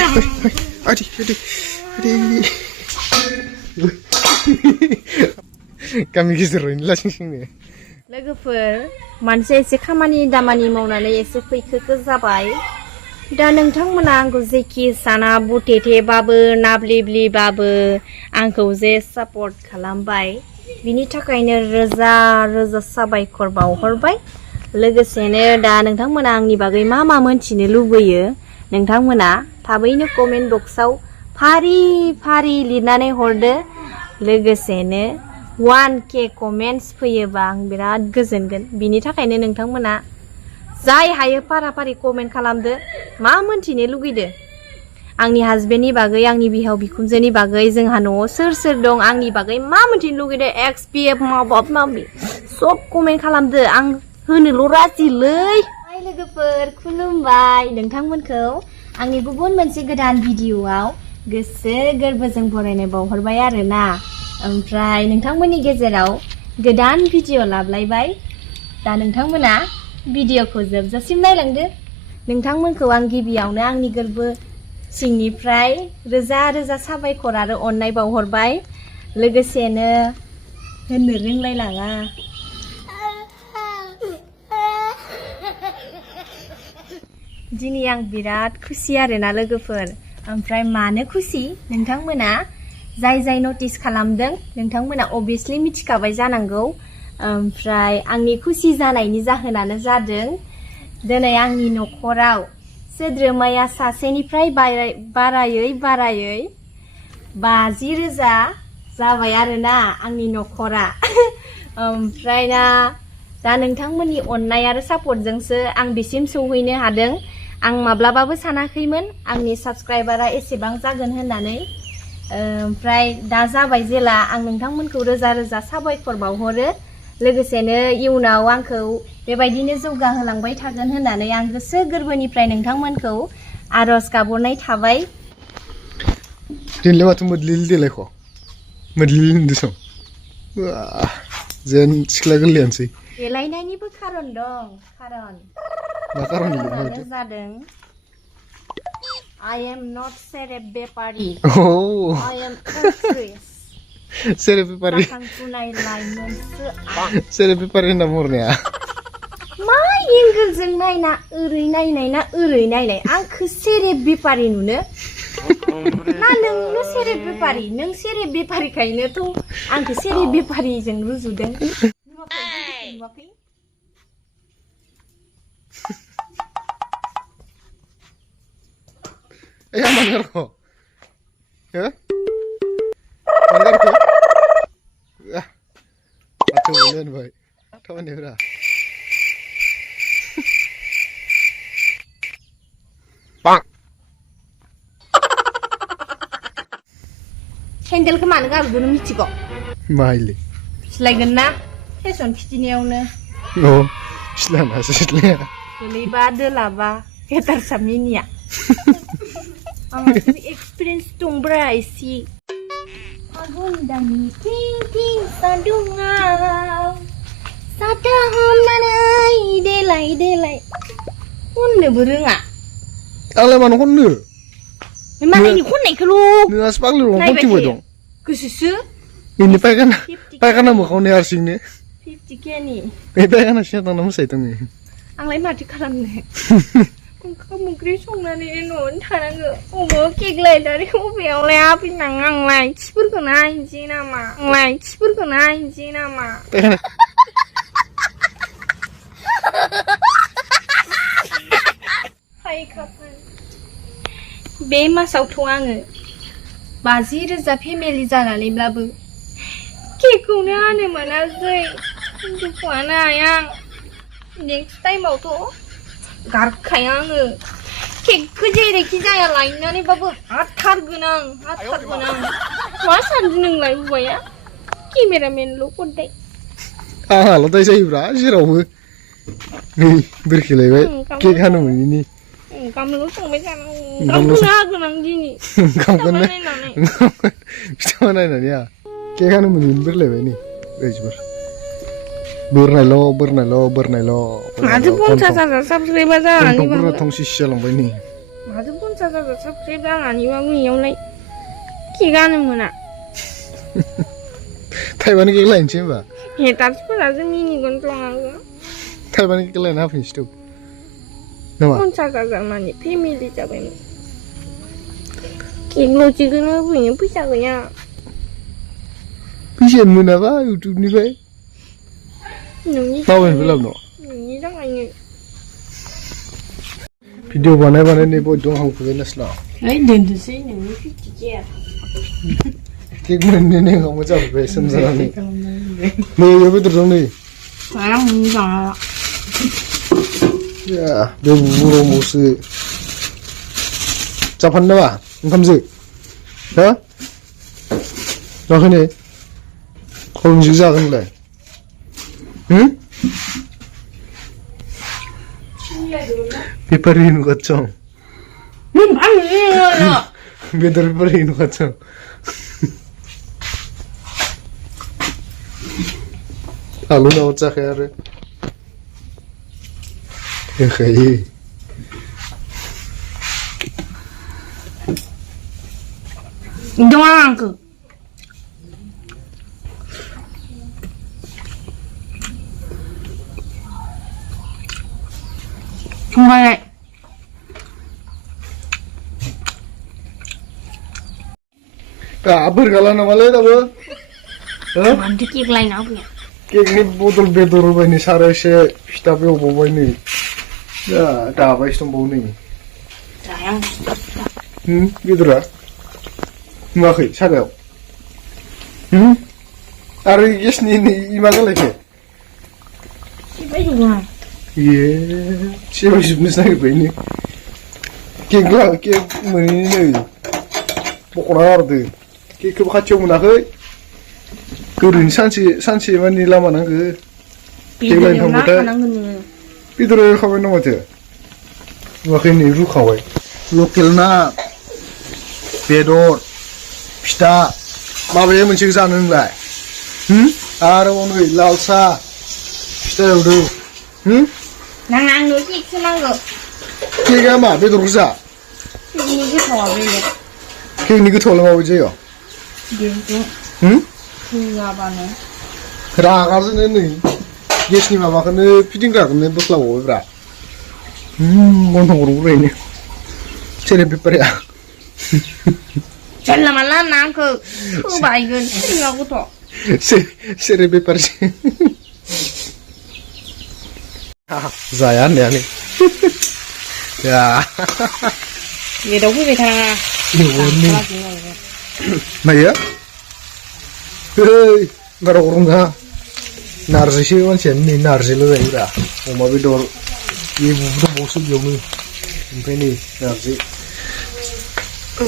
Adi. Kami gezerin langsing लोगोफोर मानसि एसे खामानि दामानि मावनानै एसे फैखोखो जाबाय दा नोंथांमोना आंखौ जेखि साना बुटेटेबाबो नाब्लिब्लिबाबो आंखौ जे सापर्ट खालामबाय बिनि थाखायनो रोजा रोजा साबायखर बावहरबाय लोगोसेनो दा नोंथांमोना आंनि बागै मा मोनथिनो लुबैयो नोंथांमोना थाबैनो कमेन्ट बक्सआव फारि फारि लिरनानै हरदो लोगोसेनो 1K कमेन्ट्स फैयोबा आं बिराद गोजोनगोन बिनि थाखायनो नोंथांमोना जाय हायो फारा फारि कमेन्ट खालामदो मा मोनथिनो लुगैदो आंनि हासबेन्डनि बागै आंनि बिहाव बिखुनजोनि बागै जोंहा न'आव सोर दं आंनि बागै मा मोनथिनो लुगैदो XPF माबा सब कमेन्ट खालामदो आं होनोल' राजिलै लोगोफोर खुलुमबाय नोंथांमोनखौ आंनि गुबुन मोनसे गोदान भिडिअआव गोसो गोरबोजों बरायनाय बावहरबाय आरोना ओमफ्राय नोंथांमोननि गेजेराव गोदान भिडिअ लाबलायबाय दा नोंथांमोना भिडिअखौ जोबजासिम नायलांदो नोंथांमोनखौ आं गिबियावनो आंनि गोरबो सिंनिफ्राय रोजा रोजा साबायखर आरो अननाय बावहरबाय लोगोसेनो होननो रोंलायलाङा दिनै आं बिराद खुसि आरोना लोगोफोर ओमफ्राय मानो खुसि नोंथांमोना जाय नटिस खालामदों नोंथांमोना अबियसलि मिथिखाबाय जानांगौ ओमफ्राय आंनि खुसि जानायनि जाहोनानो जादों दिनै आंनि न'खराव सोद्रोमाया सासेनिफ्राय बारायै 50,000 जाबाय आरोना आंनि न'खरा ओमफ्राय दा नोंथांमोननि अननाय आरो सापर्टजोंसो आं बिसिम सौहैनो हादों आं माब्लाबाबो सानाखैमोन आंनि साबस्क्राइबारा एसेबां जागोन होननानै ओमफ्राय दा जाबाय जेला आं नोंथांमोनखौ रोजा रोजा साबायखर बावहरो लोगोसेनो इयुनाव आंखौ बेबायदिनो जौगाहोलांबाय थागोन होननानै आं गोसो गोरबोनिफ्राय नोंथांमोनखौ आरज गाबहरनाय थाबाय दिनले माथो मोदलिल देलायख मोदलिल होनदोसं जेन सिख्ला गोरलैयानोसै देलायनायनिबो खारन दं मा खारन जादों I am not serep bepari. Oh. I am actress. Serep bepari. Serep bepari होनना बुंहरनाया मा एंगोलजों नायना ओरै नायनाय आंखौ सेरेब बेपारि नुनो ना नोंनो सेरेब बेपारि नों सेरेब बेपारिखायनोथ' आंखौ सेरेब बेपारिजों रुजुदों नुवाखै mangarko ya mangarko atau bulan baik kawan dia dah bang handle ke mana kan belum mici kok mahal selain na fashion kitchennya oh selana sesuatu Liba de lava ketar saminia experience tung berisi agun dami ting sadungau sadahom manai delai hunne berunga ale mana hunne memang ini hunne kelu ni aspal lu hon ti bodong kususu ini pakai nama kau ni arsing ni 50K ni pakai nama siapa nama saya tami ang lain mati karam nih kamu krisong nani non tanah umo kiglay dari ubiang leapi nangang lay cipur kena inci nama hai kapan be masau tuang bazir za family jana leblabu kekune ane mana zai dukuana yang next time auto गारखाया आङो केकखौ जेरैखि जाया लायनानैबाबो आथारगोन मा सानदों नोंलाय बुबाया केमेरामेनल' खनथाय आंहाल' दाय जायोब्रा जेरावबो नै बोरखिलायबाय केक हानो मोनिनि ओंखामल' संबाय जानांगौ ओंखामखौनो हागोन आं दिनै ओंखामखौनो फिथा नायनानै केक हानो मोनिनि बोरलायबाय नै रायजोफोर बोरनायल' माथो 50,000 साबस्क्राइबार जानानै थंसि जालांबाय नै 아주 본사자가 섭섭장 아니면 이용래 기가는 뭐나. 타이완이 깨글라인 봐. 예, 답습을 미니 건조하고. 타이완이 깨글라인 하프니 시도. 나와. 본사자가만이 패밀리 잡으면. 길로 지금 그냥 피자 그냥. 피자 뭐나 봐 유튜브 니 봐. 나와는 별로 너. 이랑 아니. 비디오 바네 뭐 동하고 그랬나? 아이 낸드세는 피지야. 개그맨 내가 뭐 잡을 배 선사라니. 네 여기 들어오네. 나랑 인상. 야, 내 우로 모스. 자 봤나 봐. 감지. 어? 나 그네. 공식 작은 래. 응? 비파리는 거죠. 아니에요. 매달 비파리는 거죠. 알로 나오자 해야래. 헤헤. 인정한 그. 정말 apa kalau nama lain apa? Mandi kek lain apa ya? Kek ni botol bedor ini sare se tapi apa ini? Ya, dah apa itu bau ni? Sayang. Gitu lah. Enggak sare. Ari yes ni imaga lagi. Siapa juga? Iya, siapa sih sebenarnya begini? Kek lah, kek ini. Pokoknya ada. Kek kacau mana ke? Keren sanksi mana lama nang ke? Kek lain kamu dah. Pidur kamu nang macam. Makin ni ru kawai. Lokal na bedor, pita, apa yang mencari sana nilai. Ada orang lalsa, pita udah. Nang lu sih senang lo. Kek apa? Bedor rusak. Ini kita apa ini? Kek ni kita tolong apa je yo? Gitu. Enggak apa nih? Raga sih ni. Yes ni mama kan fitting raga ni bos lah boleh bra. Gondong orang ini. Ceri paper ya. Jalan malam nang ke baikkan ini aku tu. Ceri paper sih. Zayan ya ni. Ya. Ini dah boleh kan? Ini. Maya. Hei, baru orang dah. Narsi sih macam ni narsi lu dah ira. Oma bidor. Ibu tu bosuk jauh ni. Ini narsi.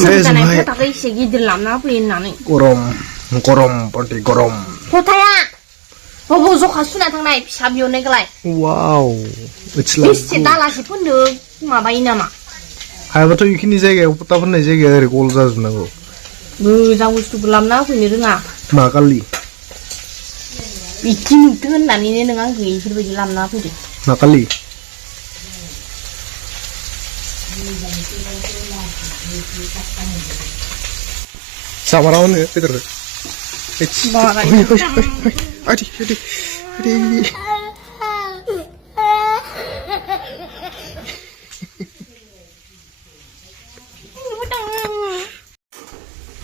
Saya semai. Kita kaya segi dalam apa ini nani? Korom, panti korom. Potaya. Bosok khasuna tang nai pisabio negelai. Wow, it's like. Kita lah si pun dek, mabai nama. Hai betul ini jaga, upata pun ni jaga dari kolza tu nago. Jauh tu belam na aku ni dengar. Makali. Ikin tu kan nani ni dengar ke, itu belam na aku deh. Makali. Sama orang ni, Peter. Adi.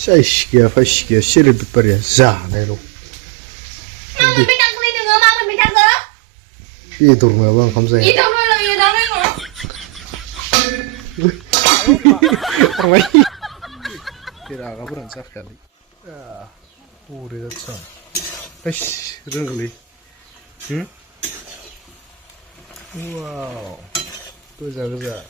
Fashikia, siri biparia, nelo. Mama bilang kali dengar, mama bilang ke? Itu rumah bang, kamu saya. Itu dulu, itu dulu. Orang Kira agak beransar kali. Ya, udah datang. Renggali. Wow, kerja.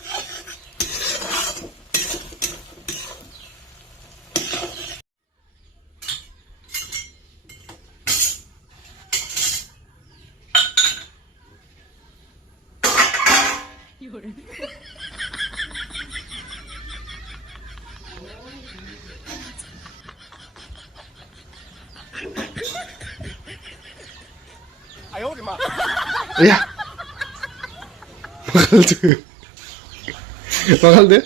Ya, bakal deh.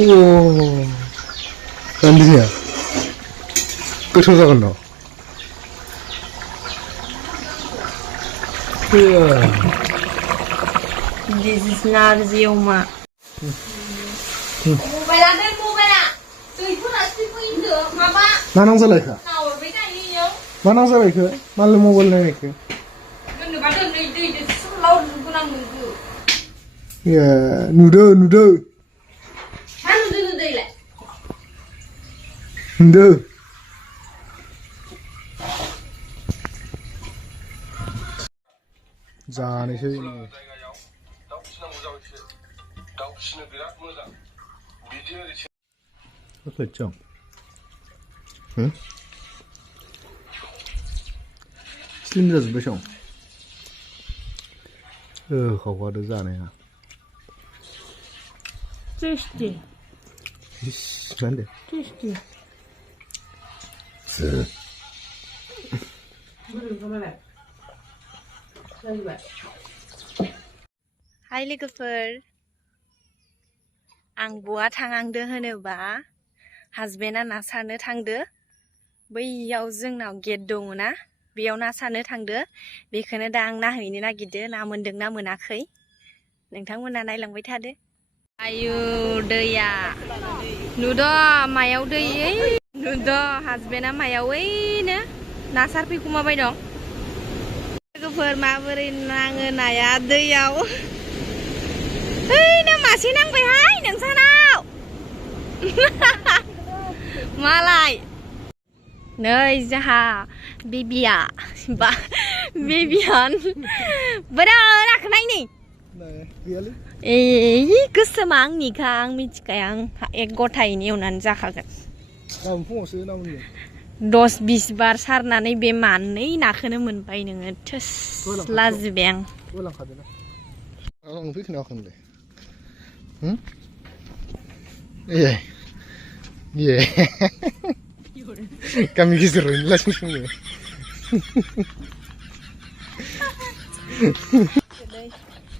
오, 안 되냐? 끝으로 가겠나? This is not Yoma. Mày làm đây mua mày ạ. Tùy phút là tùy phút in được mà ba. 나랑 살라이카. Nào ở với này đi nhớ. 나랑 살라이카. 말로 먹을래 그. Đừng bắt được đi lâu đừng có làm đừng cứ. 야, 누더. Hắn đừng đây lại. 누더. 자네 저. 그렇죠. 응? 슬림자 좀 보셔. 好花的咋的呀？这是的，真的。这是的。是。 Hai लोगोफोर आं बहा थांहांदो होनोबा हासबेन्डआ ना सारनो थांदो बैयाव जोंनाव gate दङ ना बेयाव ना सारनो थांदो बेखौनो दा आं नायहैनो नागिरदो ना मोनदों ना मोनाखै नोंथांमोना नायलांबाय थादो आयु दैया नुद' मायाव दै नुद' हासबेन्डआ मायाव ओइनो ना सारफैखुमाबाय दं लोगोफोर माबोरै नाङो नाया दैयाव ओइ ना मासे नांबायहाय नोंसानाव मालाय नै जाहा बेबिया बा बेबियान बोराखौ नायनि ए गोसोमा आंनिखा आं मिथिखाया आं एक गथायैनो एवनानै जाखागोन 10-20 बार सारनानै बे मानै नाखौनो मोनबाय नोङो थोस लाजिबाय आं आं फैखोना आखोनलाय 응? 예. 예. 감이 기스로 일라 신신네.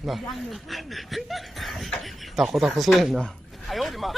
나. 닦고 소리나. 아유, 우리 마.